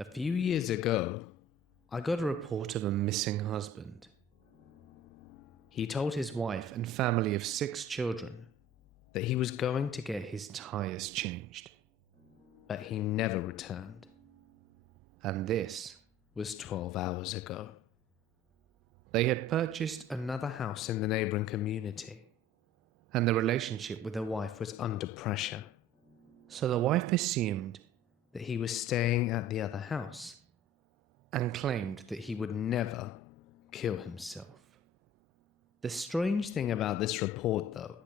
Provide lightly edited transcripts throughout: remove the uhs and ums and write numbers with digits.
A few years ago, I got a report of a missing husband. He told his wife and family of 6 children that he was going to get his tires changed, but he never returned. And this was 12 hours ago. They had purchased another house in the neighboring community, and the relationship with the wife was under pressure, so the wife assumed that he was staying at the other house and claimed that he would never kill himself. The strange thing about this report, though,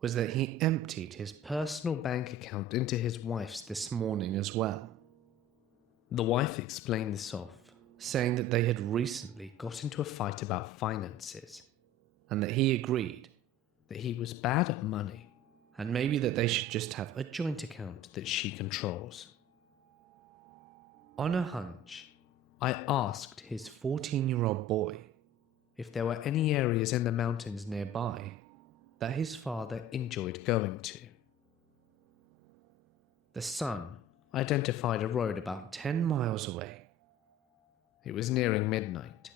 was that he emptied his personal bank account into his wife's this morning as well. The wife explained this off, saying that they had recently got into a fight about finances, and that he agreed that he was bad at money, and maybe that they should just have a joint account that she controls. On a hunch, I asked his 14-year-old boy if there were any areas in the mountains nearby that his father enjoyed going to. The son identified a road about 10 miles away. It was nearing midnight,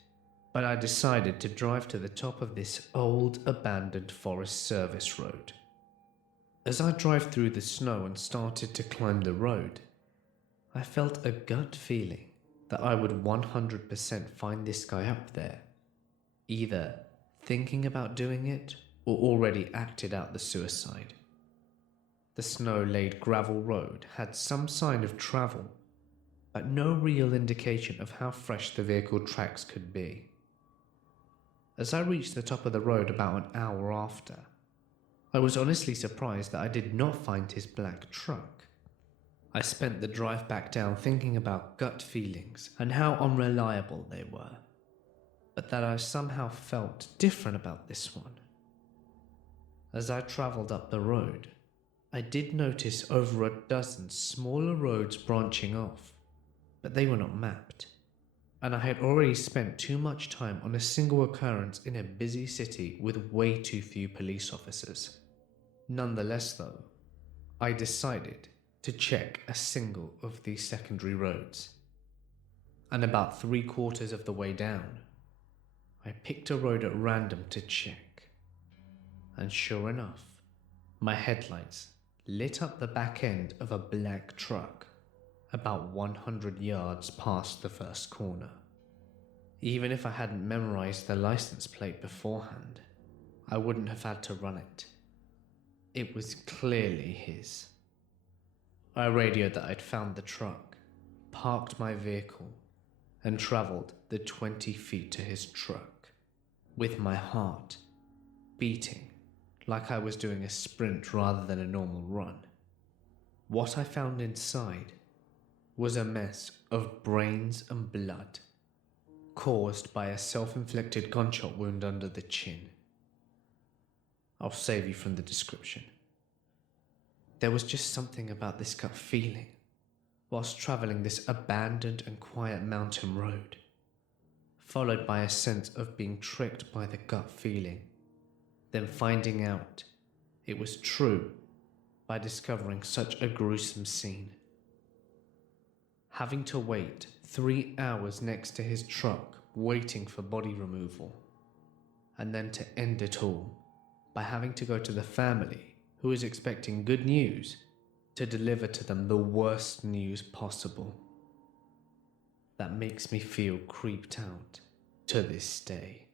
but I decided to drive to the top of this old abandoned Forest Service road. As I drove through the snow and started to climb the road, I felt a gut feeling that I would 100% find this guy up there, either thinking about doing it or already acted out the suicide. The snow-laid gravel road had some sign of travel, but no real indication of how fresh the vehicle tracks could be. As I reached the top of the road about an hour after, I was honestly surprised that I did not find his black truck. I spent the drive back down thinking about gut feelings and how unreliable they were, but that I somehow felt different about this one. As I travelled up the road, I did notice over a dozen smaller roads branching off, but they were not mapped, and I had already spent too much time on a single occurrence in a busy city with way too few police officers. Nonetheless though, I decided to check a single of these secondary roads, and about 3/4 of the way down, I picked a road at random to check, and sure enough, my headlights lit up the back end of a black truck about 100 yards past the first corner. Even if I hadn't memorized the license plate beforehand, I wouldn't have had to run it. It was clearly his. I radioed that I'd found the truck, parked my vehicle, and travelled the 20 feet to his truck, with my heart beating like I was doing a sprint rather than a normal run. What I found inside was a mess of brains and blood, caused by a self-inflicted gunshot wound under the chin. I'll save you from the description. There was just something about this gut feeling whilst travelling this abandoned and quiet mountain road, followed by a sense of being tricked by the gut feeling, then finding out it was true by discovering such a gruesome scene. Having to wait 3 hours next to his truck waiting for body removal, and then to end it all by having to go to the family who is expecting good news to deliver to them the worst news possible. That makes me feel creeped out to this day.